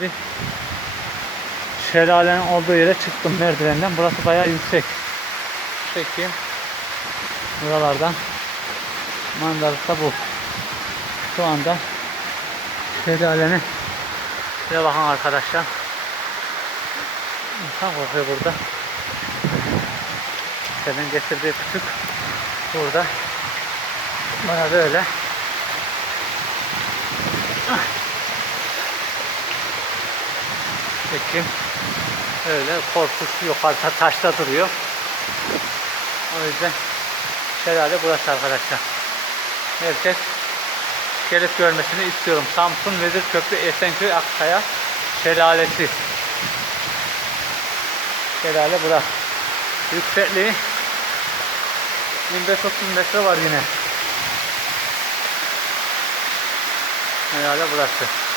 Bir şelalenin olduğu yere çıktım merdivenden. Burası bayağı yüksek. Çekeyim. Buralardan manzarası da bu. Şu anda şelalenin Şuraya bakın arkadaşlar. İnsan korkuyor burada. Senin getirdiği küçük burada. Bana böyle. Peki. Öyle korkusu yok. Hatta taşta duruyor. O yüzden şelale burası arkadaşlar. Herkes gelip görmesini istiyorum. Samsun Vezir Köprü Esenköy Akkaya Şelalesi. Şelale burası. Yüksekliği 25-30 metre var yine. Herhalde burası.